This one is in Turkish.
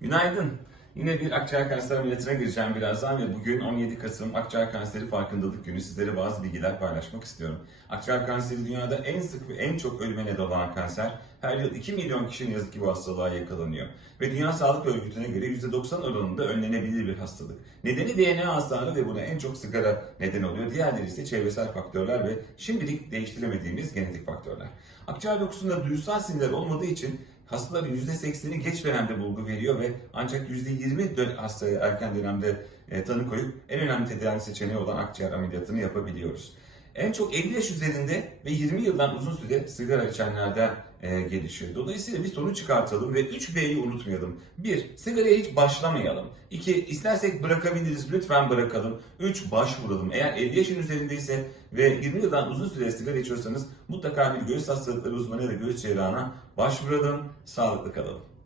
Günaydın. Yine bir akciğer kanseri ameliyatına gireceğim birazdan ve bugün 17 Kasım Akciğer Kanseri Farkındalık Günü sizlere bazı bilgiler paylaşmak istiyorum. Akciğer kanseri dünyada en sık ve en çok ölüme neden olan kanser. Her yıl 2 milyon kişi ne yazık ki bu hastalığa yakalanıyor. Ve Dünya Sağlık Örgütü'ne göre %90 oranında önlenebilir bir hastalık. Nedeni DNA hasarı ve buna en çok sigara neden oluyor. Diğerleri ise çevresel faktörler ve şimdilik değiştiremediğimiz genetik faktörler. Akciğer dokusunda duyusal sinirler olmadığı için Hastaların %80'i geç dönemde bulgu veriyor ve ancak %20 dön hastaya erken dönemde e, tanı koyup en önemli tedavi seçeneği olan akciğer ameliyatını yapabiliyoruz. En çok 50 yaş üzerinde ve 20 yıldan uzun süre sigara içenlerden e, gelişiyor. Dolayısıyla bir sonuç çıkartalım ve 3B'yi unutmayalım. 1. Sigaraya hiç başlamayalım. 2. istersek bırakabiliriz lütfen bırakalım. 3. Başvuralım. Eğer 50 yaşın üzerindeyse ve 20 yıldan uzun süre sigara içiyorsanız mutlaka bir göğüs hastalıkları uzmanı ya da göğüs cerrahına başvuralım. Sağlıklı kalalım.